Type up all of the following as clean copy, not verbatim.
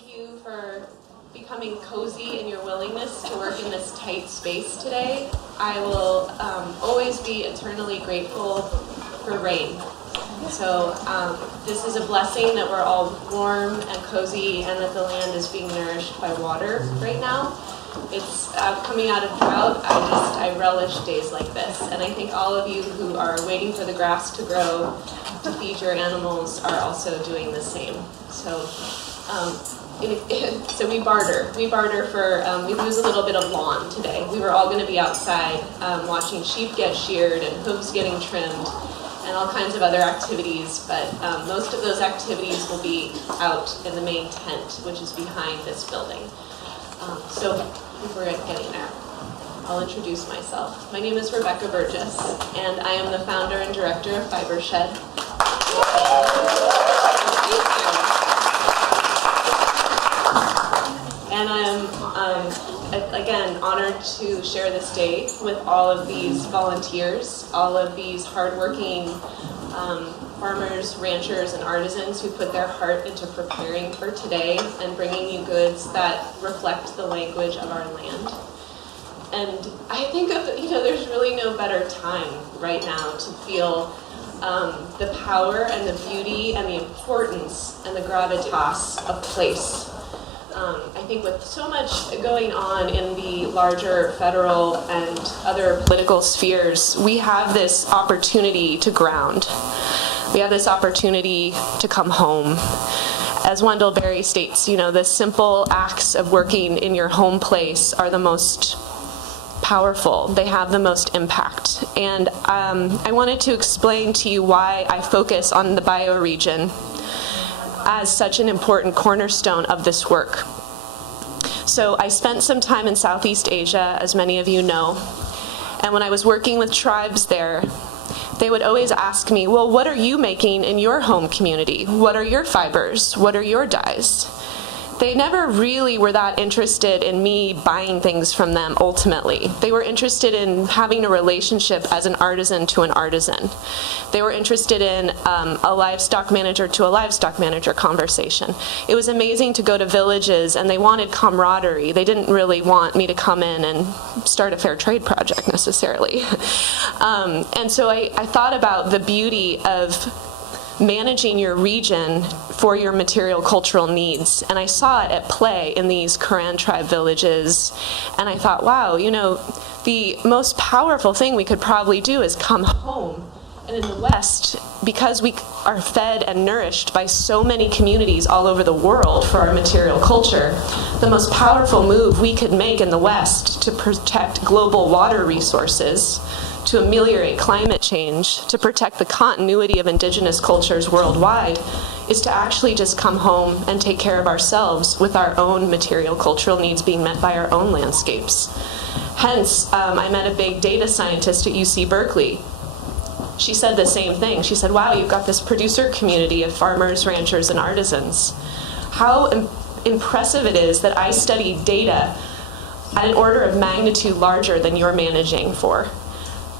thank you for becoming cozy in your willingness to work in this tight space today. I will always be eternally grateful for rain. So this is a blessing that we're all warm and cozy and that the land is being nourished by water right now. It's coming out of drought. I relish days like this. And I think all of you who are waiting for the grass to grow to feed your animals are also doing the same. So so we barter. We barter for, we lose a little bit of lawn today. We were all going to be outside watching sheep get sheared and hooves getting trimmed and all kinds of other activities, but most of those activities will be out in the main tent, which is behind this building. So if we're getting there, I'll introduce myself. My name is Rebecca Burgess, and I am the founder and director of Fibershed. And I am, again, honored to share this day with all of these volunteers, all of these hardworking farmers, ranchers, and artisans who put their heart into preparing for today and bringing you goods that reflect the language of our land. And I think there's really no better time right now to feel the power and the beauty and the importance and the gravitas of place. I think with so much going on in the larger federal and other political spheres, we have this opportunity to ground. We have this opportunity to come home. As Wendell Berry states, the simple acts of working in your home place are the most powerful. They have the most impact. And I wanted to explain to you why I focus on the bioregion as such an important cornerstone of this work. So I spent some time in Southeast Asia, as many of you know, and when I was working with tribes there, they would always ask me, well, what are you making in your home community? What are your fibers? What are your dyes? They never really were that interested in me buying things from them ultimately. They were interested in having a relationship as an artisan to an artisan. They were interested in a livestock manager to a livestock manager conversation. It was amazing to go to villages and they wanted camaraderie. They didn't really want me to come in and start a fair trade project necessarily. And so I thought about the beauty of managing your region for your material cultural needs. And I saw it at play in these Koran tribe villages. And I thought, wow, the most powerful thing we could probably do is come home. And in the West, because we are fed and nourished by so many communities all over the world for our material culture, the most powerful move we could make in the West to protect global water resources, to ameliorate climate change, to protect the continuity of indigenous cultures worldwide, is to actually just come home and take care of ourselves with our own material cultural needs being met by our own landscapes. Hence, I met a big data scientist at UC Berkeley. She said the same thing. She said, wow, you've got this producer community of farmers, ranchers, and artisans. How impressive it is that I study data at an order of magnitude larger than you're managing for.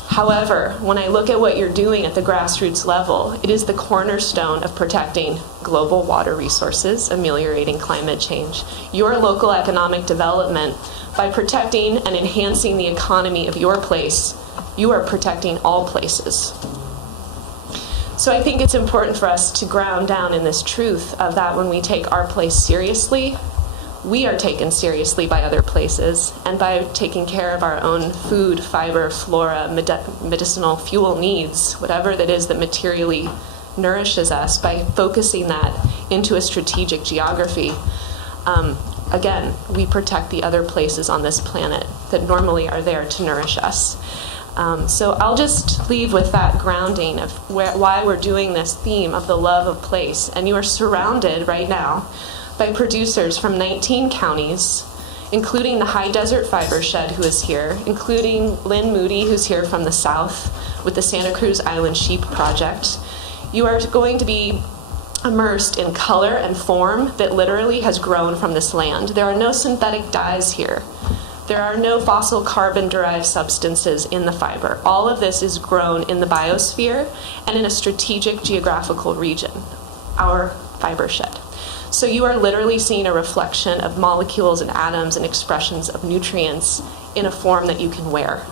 However, when I look at what you're doing at the grassroots level, it is the cornerstone of protecting global water resources, ameliorating climate change. Your local economic development, by protecting and enhancing the economy of your place, you are protecting all places. So I think it's important for us to ground down in this truth of that when we take our place seriously, we are taken seriously by other places, and by taking care of our own food, fiber, flora, medicinal fuel needs, whatever that is that materially nourishes us, by focusing that into a strategic geography, again, we protect the other places on this planet that normally are there to nourish us. So I'll just leave with that grounding of why we're doing this theme of the love of place. And you are surrounded right now by producers from 19 counties, including the High Desert Fibershed, who is here, including Lynn Moody, who's here from the south with the Santa Cruz Island Sheep Project. You are going to be immersed in color and form that literally has grown from this land. There are no synthetic dyes here. There are no fossil carbon-derived substances in the fiber. All of this is grown in the biosphere and in a strategic geographical region, our Fibershed. So you are literally seeing a reflection of molecules and atoms and expressions of nutrients in a form that you can wear.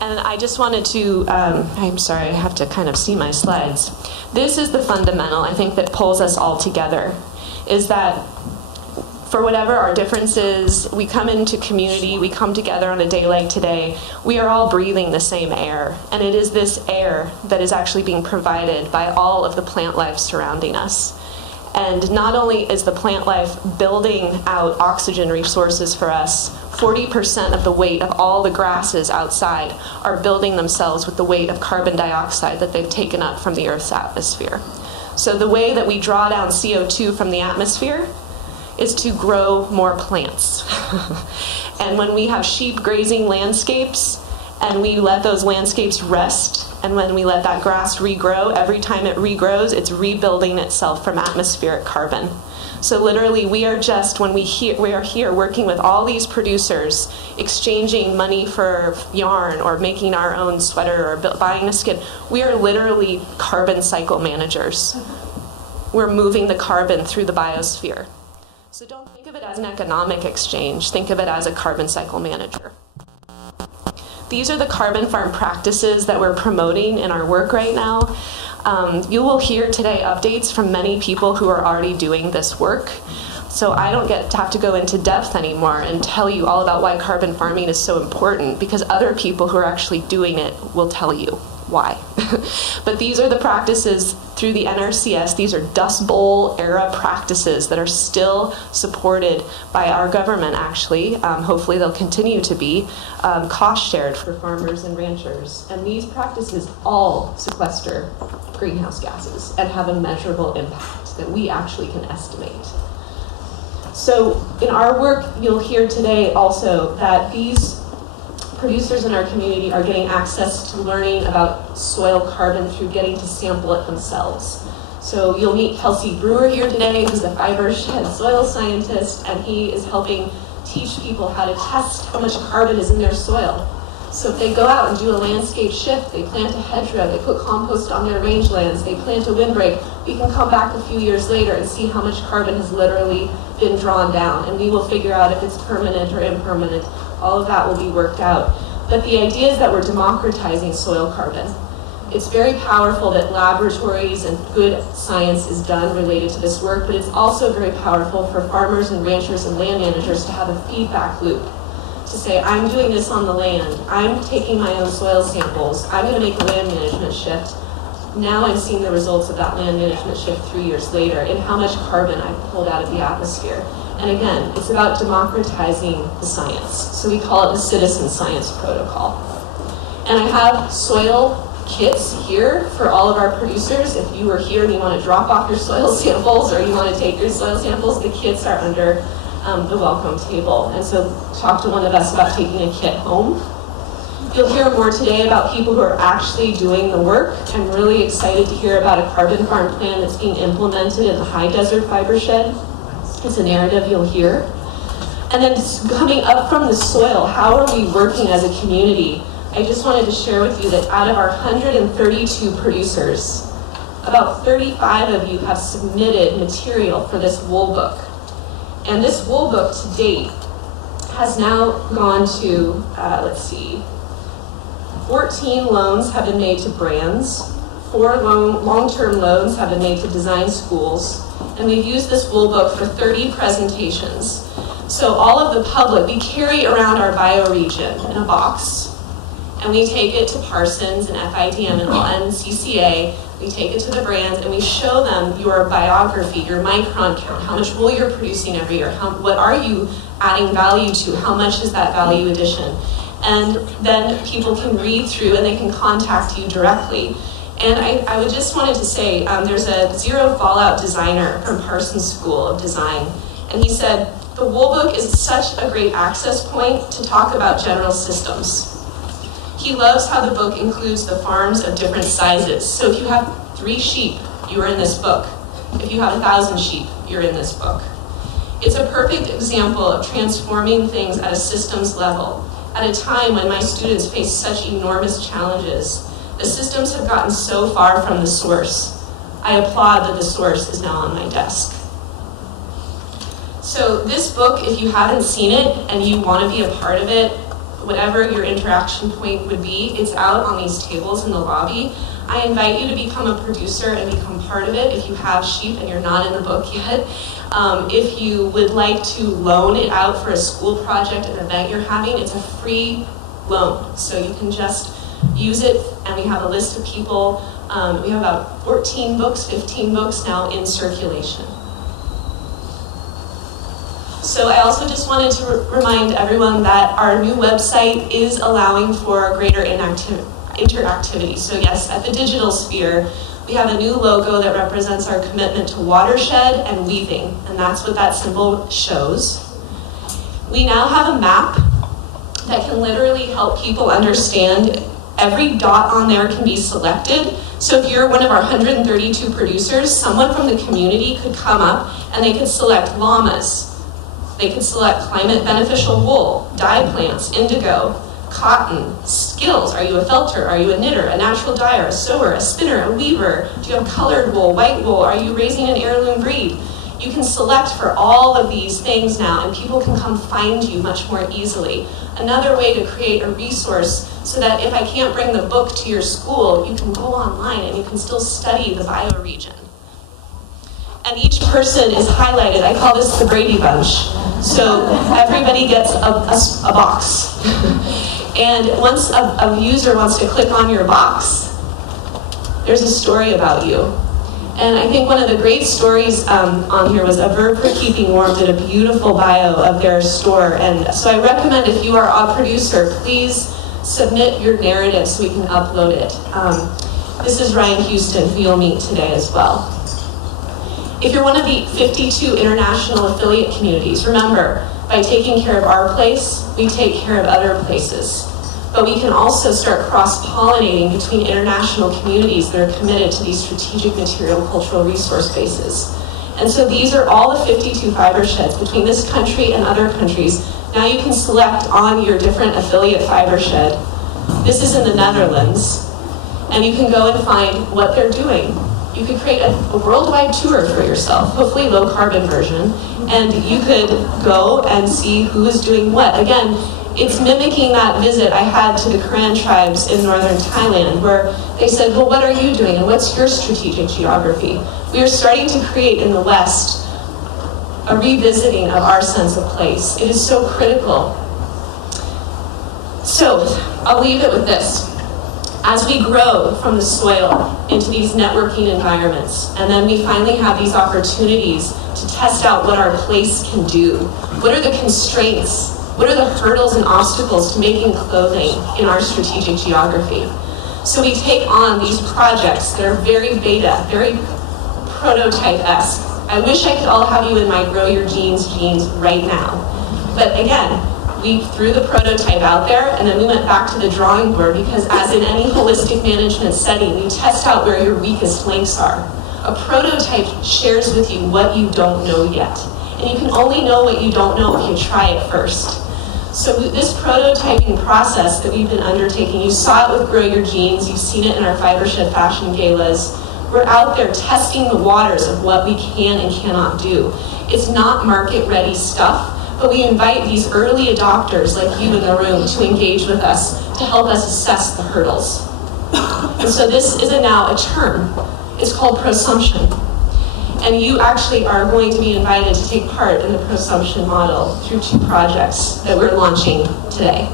And I just wanted to, I'm sorry, I have to kind of see my slides. This is the fundamental, I think, that pulls us all together, is that for whatever our differences, we come into community, we come together on a day like today, we are all breathing the same air. And it is this air that is actually being provided by all of the plant life surrounding us. And not only is the plant life building out oxygen resources for us, 40% of the weight of all the grasses outside are building themselves with the weight of carbon dioxide that they've taken up from the Earth's atmosphere. So the way that we draw down CO2 from the atmosphere is to grow more plants. And when we have sheep grazing landscapes and we let those landscapes rest, and when we let that grass regrow, every time it regrows, it's rebuilding itself from atmospheric carbon. So literally, we are just, when we are here working with all these producers, exchanging money for yarn or making our own sweater or buying a skin, we are literally carbon cycle managers. We're moving the carbon through the biosphere. So don't think of it as an economic exchange, think of it as a carbon cycle manager. These are the carbon farm practices that we're promoting in our work right now. You will hear today updates from many people who are already doing this work. So I don't have to go into depth anymore and tell you all about why carbon farming is so important, because other people who are actually doing it will tell you why. But these are the practices through the NRCS. These are Dust Bowl era practices that are still supported by our government, actually. Hopefully they'll continue to be cost shared for farmers and ranchers. And these practices all sequester greenhouse gases and have a measurable impact that we actually can estimate. So in our work, you'll hear today also that these producers in our community are getting access to learning about soil carbon through getting to sample it themselves. So you'll meet Kelsey Brewer here today, who's a Fibershed soil scientist, and he is helping teach people how to test how much carbon is in their soil. So if they go out and do a landscape shift, they plant a hedgerow, they put compost on their rangelands, they plant a windbreak, we can come back a few years later and see how much carbon has literally been drawn down, and we will figure out if it's permanent or impermanent. All of that will be worked out. But the idea is that we're democratizing soil carbon. It's very powerful that laboratories and good science is done related to this work, but it's also very powerful for farmers and ranchers and land managers to have a feedback loop. To say, I'm doing this on the land, I'm taking my own soil samples, I'm going to make a land management shift. Now I'm seeing the results of that land management shift 3 years later in how much carbon I've pulled out of the atmosphere. And again, it's about democratizing the science. So we call it the Citizen Science Protocol. And I have soil kits here for all of our producers. If you were here and you want to drop off your soil samples or you want to take your soil samples, the kits are under the welcome table. And so talk to one of us about taking a kit home. You'll hear more today about people who are actually doing the work. I'm really excited to hear about a carbon farm plan that's being implemented in the high desert Fibershed. It's a narrative you'll hear. And then coming up from the soil, how are we working as a community? I just wanted to share with you that out of our 132 producers, about 35 of you have submitted material for this wool book. And this wool book to date has now gone to, 14 loans have been made to brands, 4 long-term loans have been made to design schools, and we've used this wool book for 30 presentations. So all of the public, we carry around our bioregion in a box, and we take it to Parsons and FIDM and NCCA, we take it to the brands, and we show them your biography, your micron count, how much wool you're producing every year, what are you adding value to, how much is that value addition? And then people can read through and they can contact you directly. And I would just wanted to say, there's a zero fallout designer from Parsons School of Design, and he said, the wool book is such a great access point to talk about general systems. He loves how the book includes the farms of different sizes. So if you have 3 sheep, you are in this book. If you have 1,000 sheep, you're in this book. It's a perfect example of transforming things at a systems level at a time when my students face such enormous challenges. The systems have gotten so far from the source. I applaud that the source is now on my desk. So this book, if you haven't seen it and you want to be a part of it, whatever your interaction point would be, it's out on these tables in the lobby. I invite you to become a producer and become part of it if you have sheep and you're not in the book yet. If you would like to loan it out for a school project, an event you're having, it's a free loan. So you can just use it, and we have a list of people. We have about 14 books, 15 books now in circulation. So I also just wanted to remind everyone that our new website is allowing for greater interactivity. So yes, at the digital sphere, we have a new logo that represents our commitment to watershed and weaving, and that's what that symbol shows. We now have a map that can literally help people understand. Every dot on there can be selected. So if you're one of our 132 producers, someone from the community could come up and they could select llamas. They could select climate beneficial wool, dye plants, indigo, cotton, skills. Are you a felter? Are you a knitter, a natural dyer, a sewer, a spinner, a weaver? Do you have colored wool, white wool? Are you raising an heirloom breed? You can select for all of these things now, and people can come find you much more easily. Another way to create a resource so that if I can't bring the book to your school, you can go online and you can still study the bioregion. And each person is highlighted. I call this the Brady Bunch. So everybody gets a box. And once a user wants to click on your box, there's a story about you. And I think one of the great stories on here was A Verb for Keeping Warm did a beautiful bio of their store. And so I recommend if you are a producer, please submit your narrative so we can upload it. This is Ryan Houston, who you'll meet today as well. If you're one of the 52 international affiliate communities, remember, by taking care of our place, we take care of other places. But we can also start cross-pollinating between international communities that are committed to these strategic material cultural resource bases. And so these are all the 52 Fibersheds between this country and other countries. Now you can select on your different affiliate Fibershed. This is in the Netherlands, and you can go and find what they're doing. You could create a worldwide tour for yourself, hopefully low carbon version, and you could go and see who is doing what. Again, it's mimicking that visit I had to the Karen tribes in northern Thailand, where they said, well, what are you doing and what's your strategic geography? We are starting to create in the West a revisiting of our sense of place. It is so critical. So I'll leave it with this. As we grow from the soil into these networking environments, and then we finally have these opportunities to test out what our place can do, what are the constraints, what are the hurdles and obstacles to making clothing in our strategic geography? So we take on these projects that are very beta, very prototype-esque. I wish I could all have you in my Grow Your Jeans right now. But again, we threw the prototype out there, and then we went back to the drawing board, because as in any holistic management setting, you test out where your weakest links are. A prototype shares with you what you don't know yet. And you can only know what you don't know if you try it first. So this prototyping process that we've been undertaking, you saw it with Grow Your Jeans, you've seen it in our Fibershed fashion galas. We're out there testing the waters of what we can and cannot do. It's not market-ready stuff, but we invite these early adopters like you in the room to engage with us, to help us assess the hurdles. And so this is now a term. It's called prosumption. And you actually are going to be invited to take part in the prosumption model through 2 projects that we're launching today.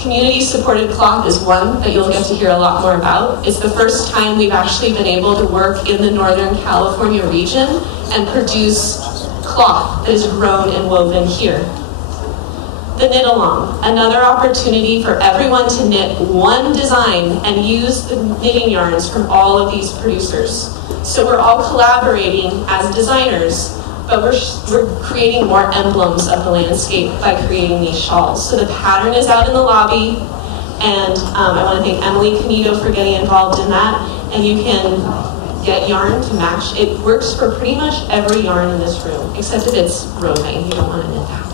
Community-supported cloth is one that you'll get to hear a lot more about. It's the first time we've actually been able to work in the Northern California region and produce cloth that is grown and woven here. The knit along, another opportunity for everyone to knit one design and use the knitting yarns from all of these producers. So we're all collaborating as designers, but we're creating more emblems of the landscape by creating these shawls. So the pattern is out in the lobby, and I want to thank Emily Canedo for getting involved in that, and you can get yarn to match. It works for pretty much every yarn in this room, except if it's roving. You don't want to knit that.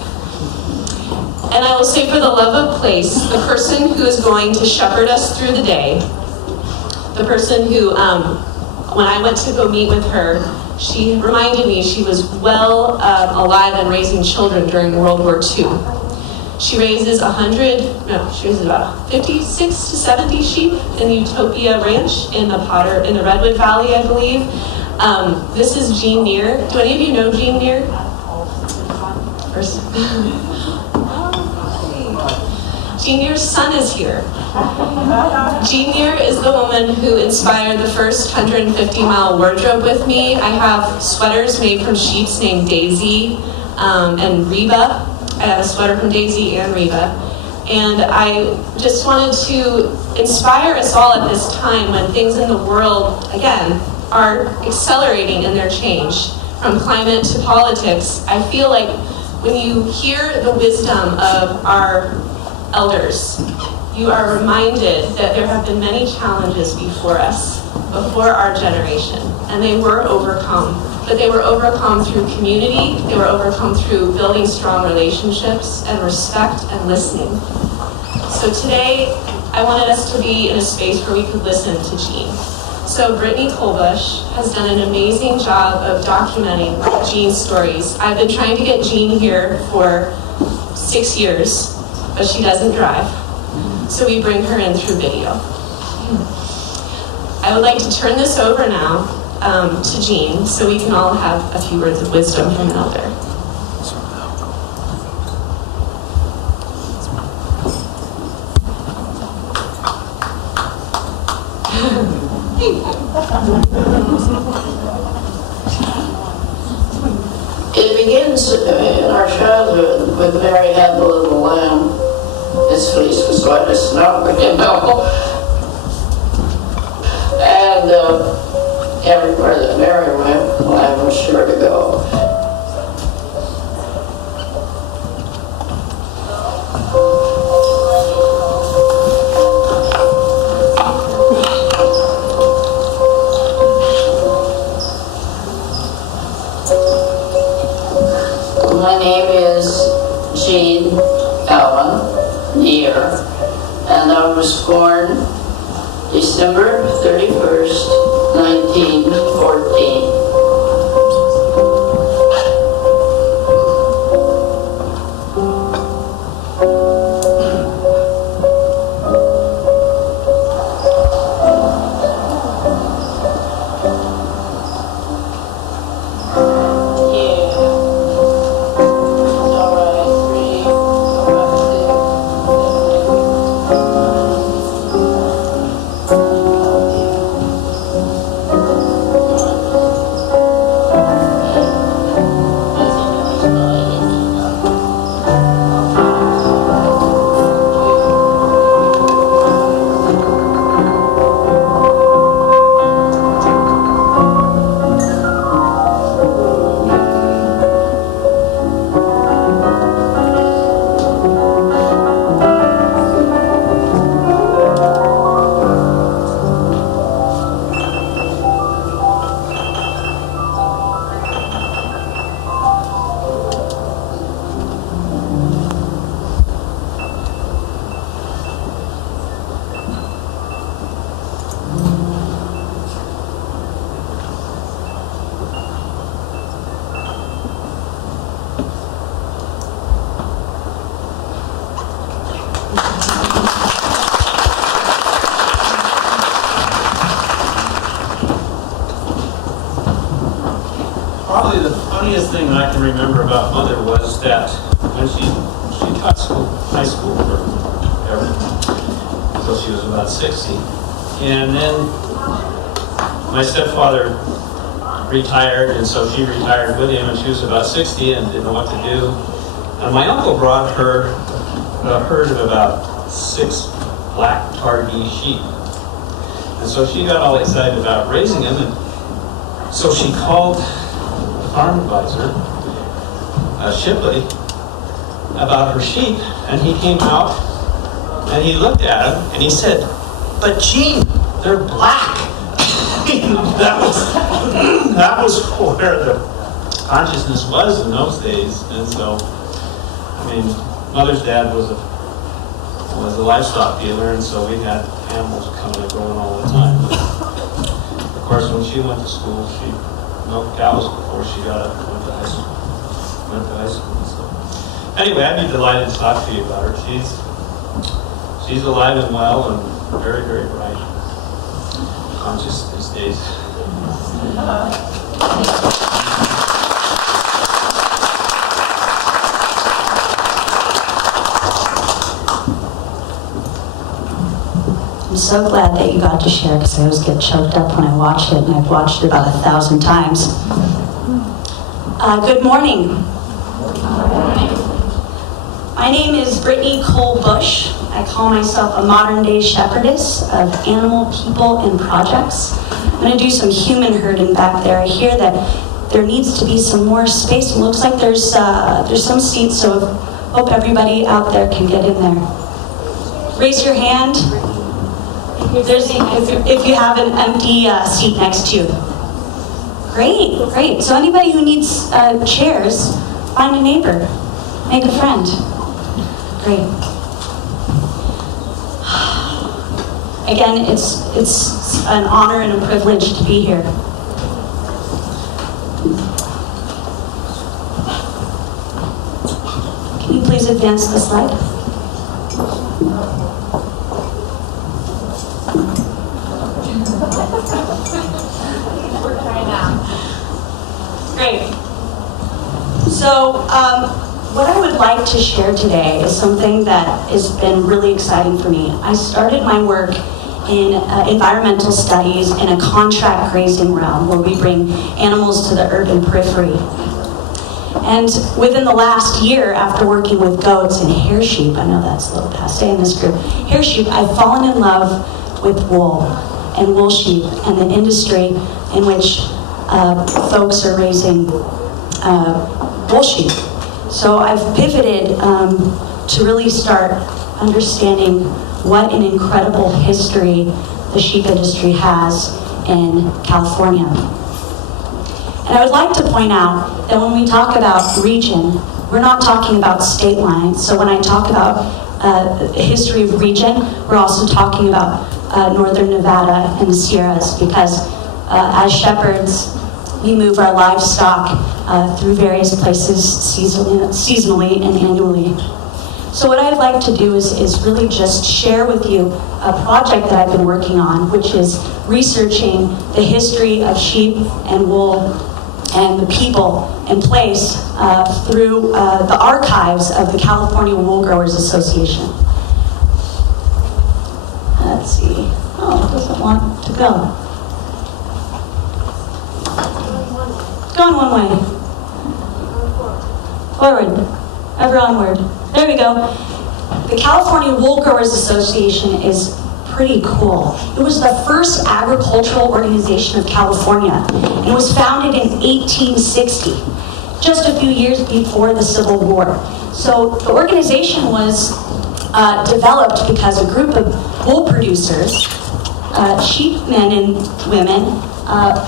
And I will say, for the love of place, the person who is going to shepherd us through the day, the person who when I went to go meet with her, she reminded me she was well alive and raising children during World War II. She raises about 56 to 70 sheep in the Utopia Ranch in the Redwood Valley, I believe. This is Jean Neer. Do any of you know Jean Neer? Jean Neer's son is here. Jean Neer is the woman who inspired the first 150-mile wardrobe with me. I have sweaters made from sheets named Daisy and Reba. I have a sweater from Daisy and Reba. And I just wanted to inspire us all at this time when things in the world, again, are accelerating in their change. From climate to politics, I feel like when you hear the wisdom of our elders, you are reminded that there have been many challenges before us, before our generation, and they were overcome. But they were overcome through community, they were overcome through building strong relationships and respect and listening. So today, I wanted us to be in a space where we could listen to Jean. So Brittany Colbush has done an amazing job of documenting Jean's stories. I've been trying to get Jean here for 6 years, but she doesn't drive. So we bring her in through video. I would like to turn this over now to Jean so we can all have a few words of wisdom from an elder. It begins in our childhood with Mary had the little lamb. His fleece was going to snow, And everywhere that Mary went, the lamb was sure to go. My name is Jean Ellen Neer, and I was born December 31st, 1914. Probably the funniest thing I can remember about Mother was that when she taught high school forever, until she was about 60. And then my stepfather retired, and so she retired with him, and she was about 60 and didn't know what to do. And my uncle brought her a herd of about 6 black Targhee sheep. And so she got all excited about raising them, and so she called the farm advisor, Shipley, about her sheep, and he came out and he looked at them and he said, "But Jean, they're black." that was where the consciousness was in those days. And so, I mean, Mother's dad was a livestock dealer, and so we had animals coming and going all the time. But of course, when she went to school, she milked cows before she got up and went to high school. So. Anyway, I'd be delighted to talk to you about her. She's alive and well and very, very bright. Conscious these days. I'm so glad that you got to share, because I always get choked up when I watch it, and I've watched it about 1,000 times. Good morning. My name is Brittany Cole-Bush. I call myself a modern-day shepherdess of animal, people, and projects. I'm going to do some human herding back there. I hear that there needs to be some more space. It looks like there's some seats, so hope everybody out there can get in there. Raise your hand if you have an empty seat next to you. Great. So anybody who needs chairs, find a neighbor, make a friend. Great. Again, it's an honor and a privilege to be here. Can you please advance the slide? We're trying now. Great. So, what I would like to share today is something that has been really exciting for me. I started my work in environmental studies in a contract grazing realm where we bring animals to the urban periphery. And within the last year, after working with goats and hair sheep, I know that's a little passe in this group, hair sheep, I've fallen in love with wool and wool sheep and the industry in which folks are raising wool sheep. So I've pivoted to really start understanding what an incredible history the sheep industry has in California. And I would like to point out that when we talk about region, we're not talking about state lines. So when I talk about the history of region, we're also talking about northern Nevada and the Sierras, because as shepherds, we move our livestock through various places seasonally and annually. So what I'd like to do is really just share with you a project that I've been working on, which is researching the history of sheep and wool and the people and place through the archives of the California Wool Growers Association. Let's see. Oh, it doesn't want to go. Going one way. Forward. Ever onward. There we go. The California Wool Growers Association is pretty cool. It was the first agricultural organization of California. It was founded in 1860, just a few years before the Civil War. So the organization was developed because a group of wool producers, sheep men and women,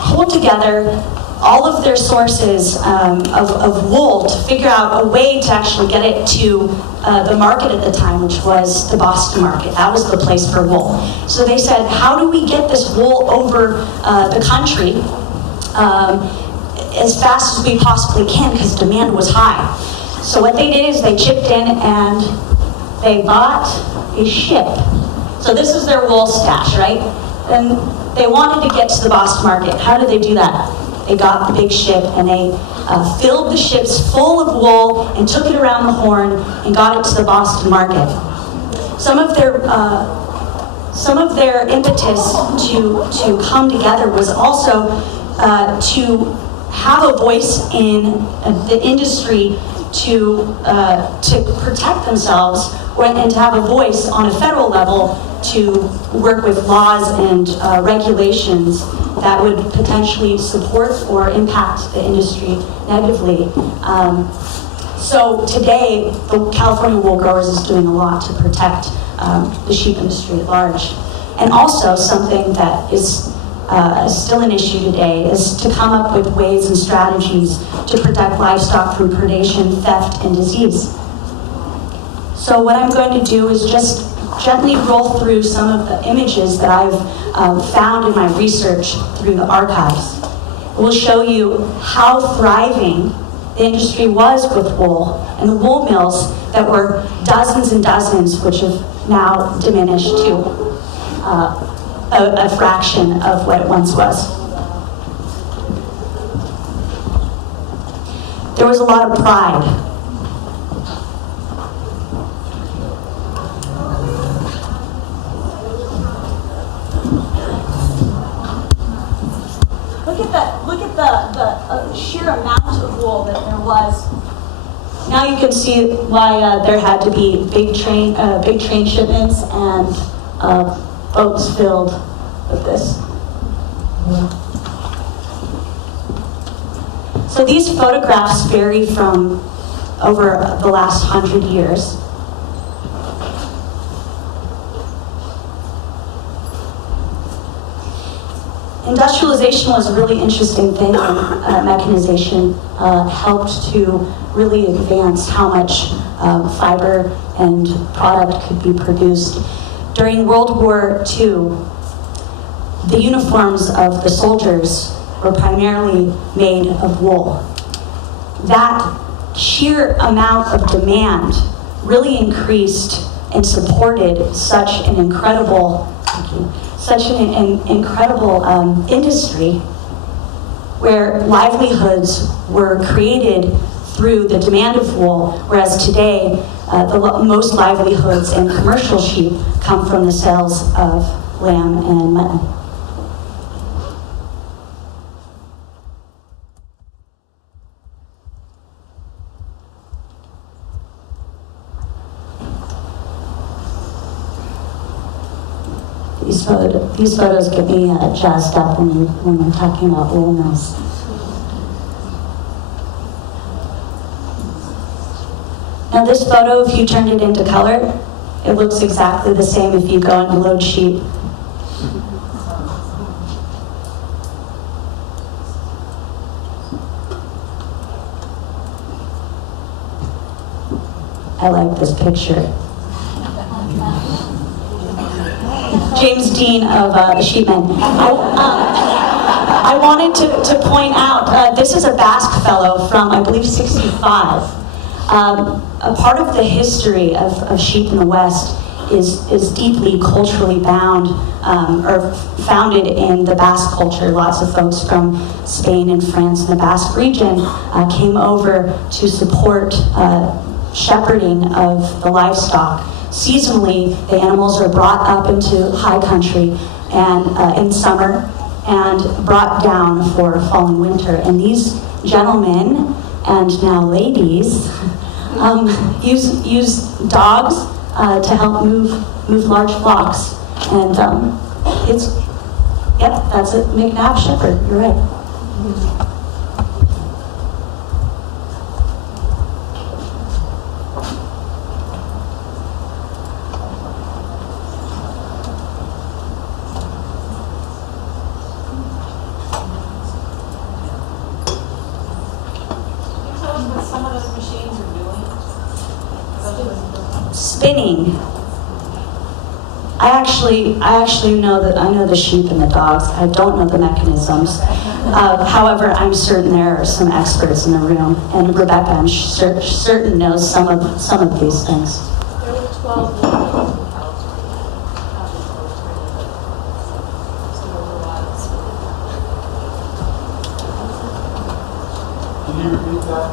pulled together all of their sources of wool to figure out a way to actually get it to the market at the time, which was the Boston market. That was the place for wool. So they said, how do we get this wool over the country as fast as we possibly can, because demand was high. So what they did is they chipped in and they bought a ship. So this is their wool stash, right? And they wanted to get to the Boston market. How did they do that? They got the big ship and they filled the ships full of wool and took it around the Horn and got it to the Boston market. Some of their impetus to come together was also to have a voice in the industry to protect themselves, and to have a voice on a federal level to work with laws and regulations that would potentially support or impact the industry negatively. So today, the California Wool Growers is doing a lot to protect the sheep industry at large. And also something that is still an issue today is to come up with ways and strategies to protect livestock from predation, theft, and disease. So what I'm going to do is just gently roll through some of the images that I've found in my research through the archives. It will show you how thriving the industry was with wool, and the wool mills that were dozens and dozens, which have now diminished to a fraction of what it once was. There was a lot of pride. Look at the sheer amount of wool that there was. Now you can see why there had to be big train shipments and boats filled with this. So these photographs vary from over the last 100 years. Industrialization was a really interesting thing, and mechanization helped to really advance how much fiber and product could be produced. During World War II, the uniforms of the soldiers were primarily made of wool. That sheer amount of demand really increased and supported such an incredible, industry where livelihoods were created through the demand of wool, whereas today most livelihoods in commercial sheep come from the sales of lamb and mutton. These photos get me jazzed up when we're talking about wool mills. Now this photo, if you turned it into color, it looks exactly the same if you go and load sheep. I like this picture. James Dean of the Sheepmen. I wanted to point out, this is a Basque fellow from, I believe, 65. A part of the history of sheep in the West is deeply culturally bound or founded in the Basque culture. Lots of folks from Spain and France and the Basque region came over to support shepherding of the livestock. Seasonally, the animals are brought up into high country and in summer and brought down for fall and winter. And these gentlemen and now ladies use dogs to help move large flocks. And that's it, McNabb Shepherd, you're right. Spinning. I actually know that I know the sheep and the dogs. I don't know the mechanisms. However, I'm certain there are some experts in the room, and Rebecca, I'm certain knows some of these things. There were 12 women. Can you repeat that?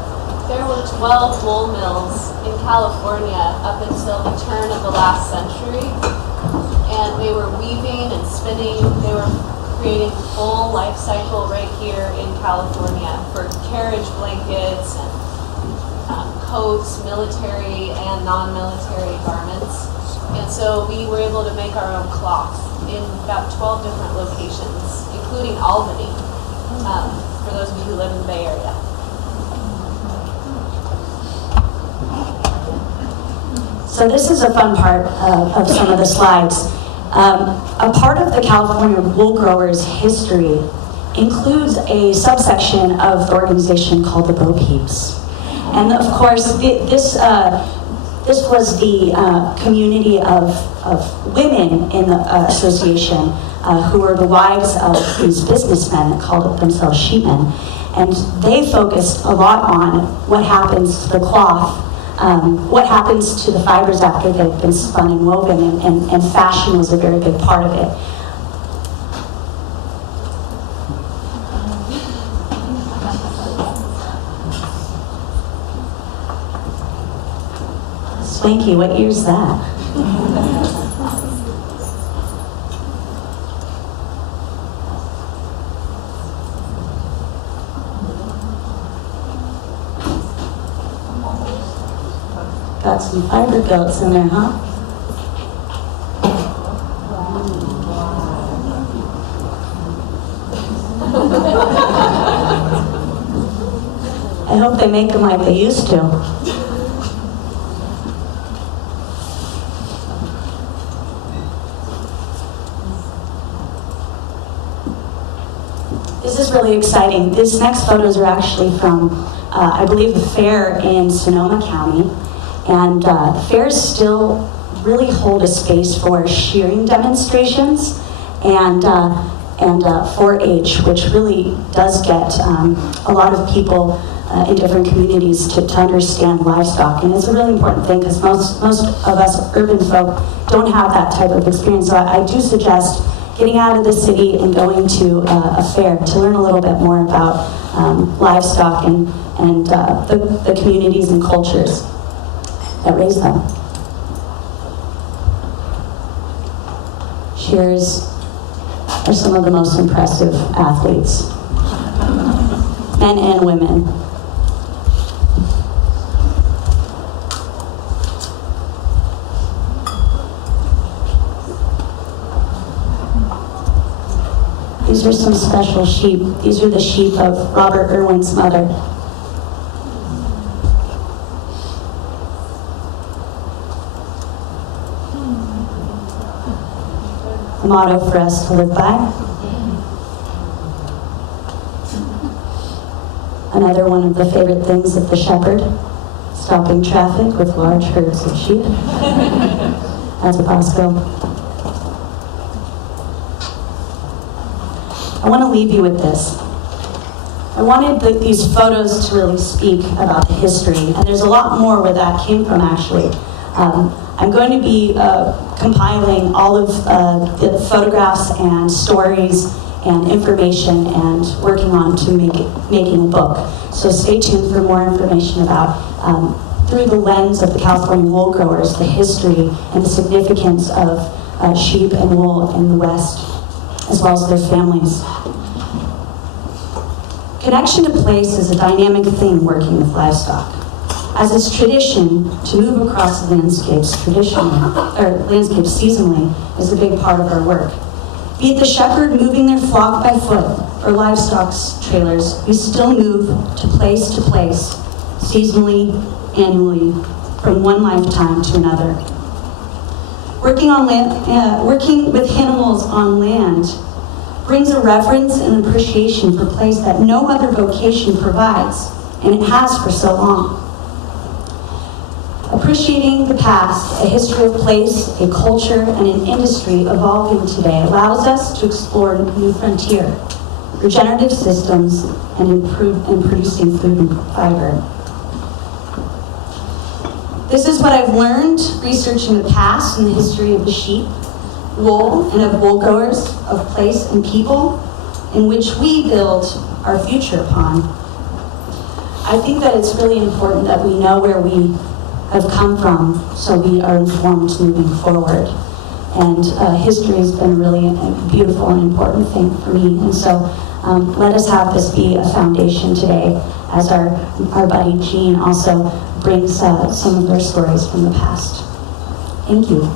There were 12 wool mills in California up until the turn of the last century, and they were weaving and spinning. They were creating full life cycle right here in California for carriage blankets and coats, military and non-military garments. And so we were able to make our own cloth in about 12 different locations, including Albany, for those of you who live in the Bay Area. So this is a fun part of some of the slides. A part of the California wool growers' history includes a subsection of the organization called the Bo Peeps. And of course, this This was the community of women in the association who were the wives of these businessmen that called themselves sheepmen. And they focused a lot on what happens to the cloth, what happens to the fibers after they've been spun and woven, and fashion was a very big part of it. Swanky, what year's that? Got some fiber goats in there, huh? I hope they make them like they used to. This is really exciting. These next photos are actually from, I believe, the fair in Sonoma County. And the fairs still really hold a space for shearing demonstrations and 4-H, which really does get a lot of people in different communities to understand livestock. And it's a really important thing because most of us urban folk don't have that type of experience. So I do suggest getting out of the city and going to a fair to learn a little bit more about livestock and the communities and cultures that raise them. Shearers are some of the most impressive athletes, men and women. These are some special sheep. These are the sheep of Robert Irwin's mother. A motto for us to live by. Another one of the favorite things of the shepherd, stopping traffic with large herds of sheep. That's a Bosco. I want to leave you with this. I wanted these photos to really speak about the history, and there's a lot more where that came from, actually. I'm going to be compiling all of the photographs and stories and information and working on to making a book. So stay tuned for more information about, through the lens of the California wool growers, the history and the significance of sheep and wool in the West, as well as their families. Connection to place is a dynamic thing working with livestock, as it's tradition to move across landscapes seasonally is a big part of our work. Be it the shepherd moving their flock by foot or livestock's trailers, we still move to place, seasonally, annually, from one lifetime to another. Working with animals on land brings a reverence and appreciation for place that no other vocation provides, and it has for so long. Appreciating the past, a history of place, a culture, and an industry evolving today allows us to explore a new frontier, regenerative systems, and producing food and fiber. This is what I've learned researching the past and the history of the sheep, wool, and of wool growers, of place and people, in which we build our future upon. I think that it's really important that we know where we have come from so we are informed moving forward. And history has been really a beautiful and important thing for me. And so let us have this be a foundation today as our buddy Jean also brings some of their stories from the past. Thank you.